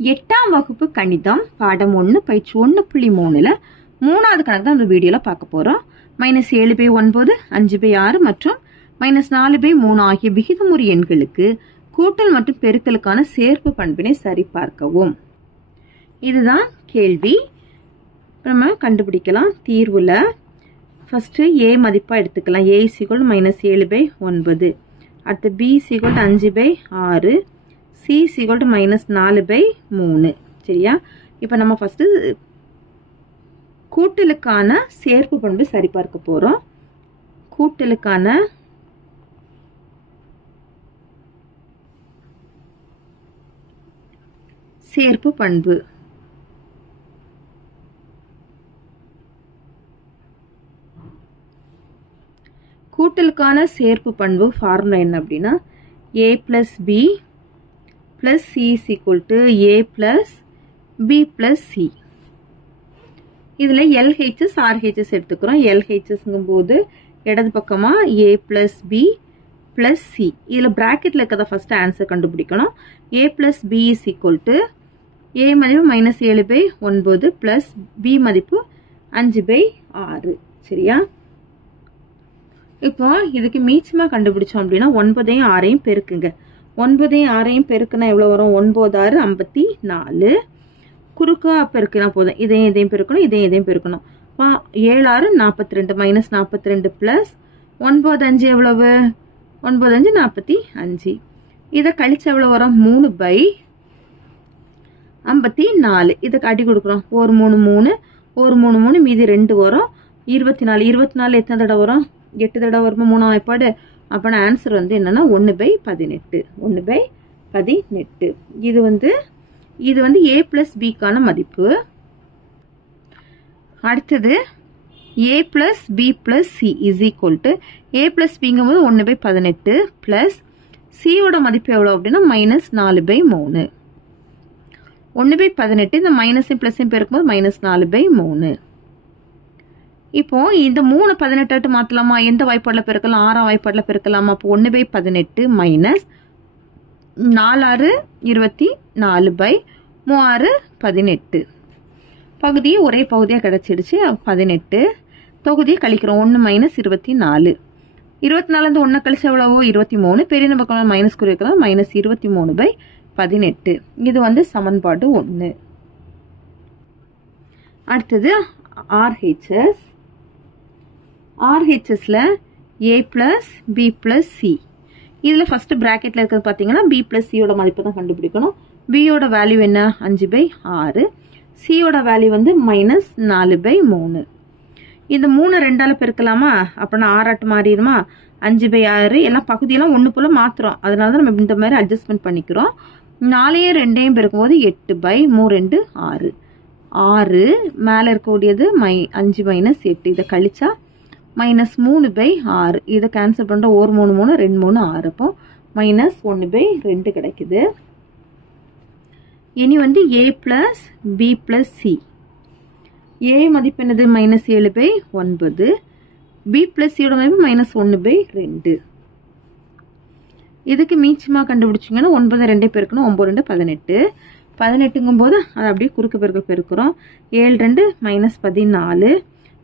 8ஆம் வகுப்பு கணிதம் பாடம் 1 பயிற்சி 1.3ல மூணாவது கணக்கு தான் இந்த வீடியோல பார்க்க போறோம். -7/9, 5/6 மற்றும் -4/3 ஆகிய விகிதமுறு எண்களுக்கு கூட்டல் மற்றும் பெருக்கலுக்கான சேர்ப்பு பண்பினை சரிபார்க்கவும். இதுதான் கேள்வி. நம்ம கண்டுபிடிக்கலாம். தீர்வுல ஃபர்ஸ்ட் a மதிப்பா எடுத்துக்கலாம். a = -7/9, அடுத்து b = 5/6, c = -4/3. சரியா? இப்போ நம்ம ஃபர்ஸ்ட் கூட்டலுக்கான சேர்ப்பு பண்பு சரிபார்க்க போறோம். கூட்டலுக்கான சேர்ப்பு பண்பு கூட்டலுக்கான சேர்ப்பு பண்பு ஃபார்முலா என்ன அப்படின்னா a + b + c = a + b + c. இதுல LHS RHS எடுத்துக்கிறோம். LHSங்கும்போது இடது பக்கமா a + b + c. இதுல பிராக்கெட்ல இருக்கத ஃபர்ஸ்ட் ஆன்சர் கண்டுபிடிக்கணும். a + b = a மதிப்பு -7/9 + b மதிப்பு 5/6. சரியா? இப்போ இதுக்கு மீச்சமா கண்டுபிடிச்சோம் அப்படின்னா 9ஐயும் 6ஐயும் பெருக்குங்க. 9ஐயும் 6ஐயும் பெருக்குனா எவ்வளவு வரும்? 9 6 54. குறுக்கா பெருக்கினா போதும். இதையும் பெருக்கணும், இதையும் பெருக்கணும். 7 6 42 -42 + 9 5 எவ்வளவு? 9 5 45. இதை கழிச்சு எவ்வளவு வரும்? 3/54. இதை காட்டி கொடுக்குறோம். 1 3 3 1 3 3 மீதி 2 வரும். 24. 24 எத்தனை தடவை வரும்? 8 தடவை வருமா? 3ஆம் வாய்ப்பாடு. அப்ப ஆன்சர் வந்து என்னன்னா 1/18. 1/18. இது வந்து a + b க்கான மதிப்பு. அடுத்தது a + b + c = a + bங்கும்போது 1/18 + c ஓட மதிப்பு எவ்வளவு அப்படின்னா -4/3. 1/18 இந்த மைனஸையும் பிளஸையும் பெருக்கும்போது -4/3. இப்போ இந்த 3 18 மாத்தலாமா? எந்த வாய்ப்பாடுல பெருக்கலாம்? 6ஆம் வாய்ப்பாடுல பெருக்கலாமா? அப்போ 1/18 - 4 6 24/3 18. பகுதி ஒரே பகுதியா கிடைச்சிடுச்சு. 18 தொகுதியை கழிக்கிறோம். 1 - 24. 24 1 கழிச்சு எவ்வளவோ? 23. பெரிய பக்கம் மைனஸ் குறிக்கலாம். -23/18. இது வந்து சமன்பாடு 1. அடுத்தது RHS. RHSல a + b + c. இதுல ஃபர்ஸ்ட் பிராக்கெட்ல இருக்கிறது பாத்தீங்கன்னா b + c ஓட மதிப்பு தான் கண்டுபிடிக்கணும். b ஓட வேல்யூ என்ன? 5/6. c ஓட வேல்யூ வந்து -4/3. இந்த 3 2ஆல பெருக்கலாமா? அப்பனா 6 மாறிடுமா? 5/6 எல்லாம் பகுதியெல்லாம் ஒண்ணு போல மாத்துறோம். அதனால தான் நம்ம இந்த மாதிரி அட்ஜஸ்ட்மெண்ட் பண்ணிக்கிறோம். 4ஐயும் 2ஐயும் பெருக்கும்போது 8/3 6. 6 மேல இருக்கக்கூடியது 5 - 8. இதை கழிச்சா -3/6. இதை கேன்சல் பண்ற 1 3 3 2 3 6. அப்போ -1/2 கிடைக்குது. இனி வந்து a + b + c. a மதிப்பு என்னது? -7/9. b + c யோட மதிப்பு -1/2. இதுக்கு மீச்சமா கண்டுபிடிச்சிங்கன்னா 9 2 பெருக்கணும். 9 2 18. 18ங்கும் போது அதை அப்படியே குறுக்கு பெருக்கல் பெருக்கிறோம். 7 2 -14.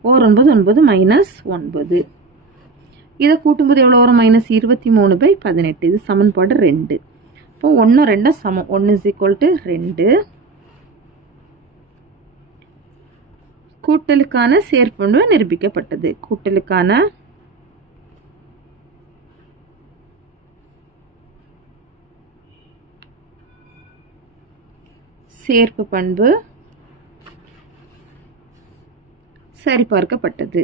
9 9 -9. இதை கூட்டும்போது எவ்வளவு வரும்? -23/18. இது சமன்பாடு 2. இப்போ 1 2 சமம். 1 = 2. கூட்டலுக்கான சேர்ப்பு நிரூபிக்கப்பட்டது. கூட்டலுக்கான சேர்ப்பு பண்பு சரிபார்க்கப்பட்டது.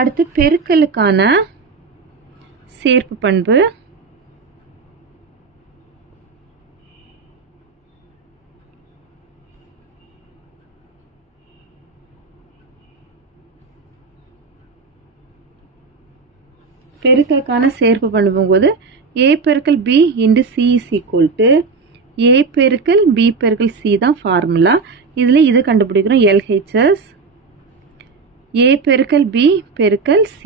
அடுத்து பெருக்கலுக்கான சேர்ப்பு பண்பு பெருக்கலுக்கான சேர்ப்பு பண்ணும்போது a × b × c = a × b × c தான் ஃபார்முலா. இதுல இது கண்டுபிடிக்கிறோம். LHS a × b × c.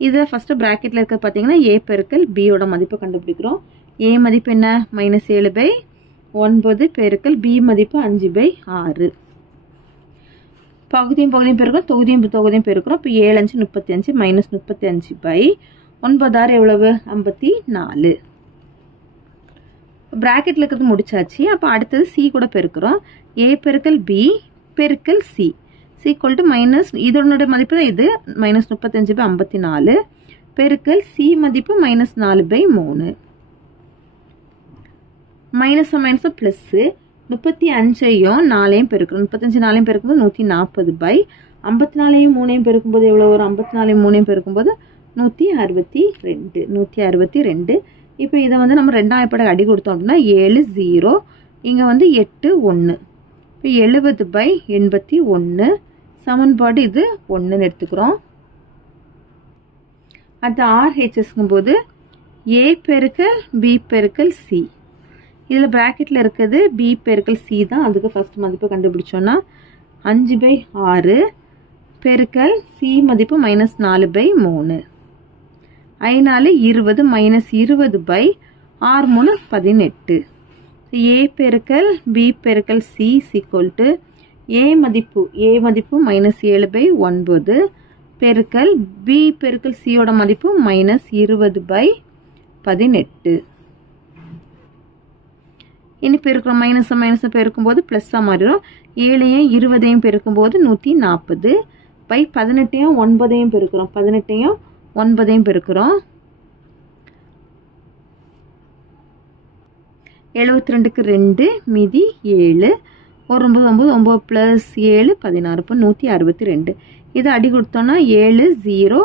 இதில் ஃபஸ்ட்டு ப்ராக்கெட்டில் இருக்க பார்த்தீங்கன்னா ஏ பெருக்கல் பியோட மதிப்பை கண்டுபிடிக்கிறோம். ஏ மதிப்பு என்ன -7/9 பெருக்கல் பி மதிப்பு 5/6. பகுதியும் பகுதியும் பெருக்கிறோம், தொகுதியும் பெருக்கிறோம். இப்போ 7 5 35 -35/9 எவ்வளவு 54. ப்ராக்கெட்டில் இருக்கிறது முடிச்சாச்சு. அப்போ அடுத்தது சி கூட பெருக்கிறோம். ஏ பெருக்கல் பி பெருக்கல் சி ஈக்குவல் டு இதனுடைய மதிப்பு தான் இது -35/54 பெருக்கல் சி மதிப்பு -4/3. Minus plus 35ஐயும் 4ஐயும் பெருக்கிறோம். 35 4ஐயும் பெருக்கும்போது 140/54ஐயும் 3ஐயும் பெருக்கும்போது எவ்வளோ வரும் 54ஐயும் 3ஐயும் பெருக்கும்போது 162. இப்போ இதை வந்து நம்ம 2ஆம் படை அடி கொடுத்தோம் அப்படின்னா 7 0 இங்கே வந்து 8 1. இப்போ 70/81 சமன்பாடு இது 1ன்னு எடுத்துக்கிறோம். அடுத்து ஆர்ஹெச்எஸ்ங்கும் போது ஏ பெருக்கல் பி பெருக்கல் சி. இதில் ப்ராக்கெட்டில் இருக்கிறது பி பெருக்கல் சி தான். அதுக்கு ஃபஸ்ட் மதிப்பை கண்டுபிடிச்சோன்னா 5/6 பெருக்கல் சி மதிப்பு -4/3. 5 4 20 -20/6 3 18. ஏ பெருக்கல் பி பெருக்கல் சி ஈக்குவல் டு ஏ மதிப்பு -7/9 பெருக்கல் பி பெருக்கல் சியோட மதிப்பு -20/18. இனி பெருக்கிறோம். மைனஸை பெருக்கும்போது ப்ளஸ்ஸாக மாறிடும். 7ஐயும் 20ஐயும் பெருக்கும்போது 140/18ஐயும் 9ஐயும் பெருக்கிறோம். 18ஐயும் 9ஐயும் பெருக்கிறோம். 72க்கு 2 மீதி 7 ஒரு 9 9 + 7 16. இப்போ 162. இதை அடி கொடுத்தோன்னா 7 0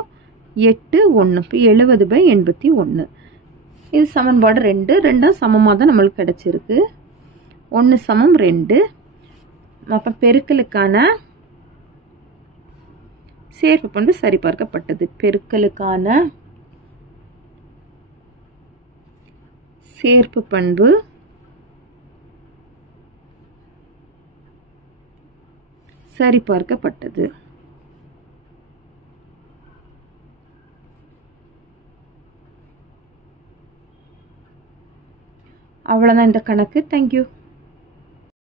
8 1. இப்போ 70/81. இது சமன்பாடு 2. ரெண்டும் சமமாக தான் நம்மளுக்கு கிடைச்சிருக்கு. 1 = 2. அப்போ பெருக்கலுக்கான சேர்ப்பு பண்பு சரிபார்க்கப்பட்டது. பெருக்கலுக்கான சேர்ப்பு பண்பு சரிபார்க்கப்பட்டது. அவ்வளோதான் இந்த கணக்கு. தேங்க்யூ.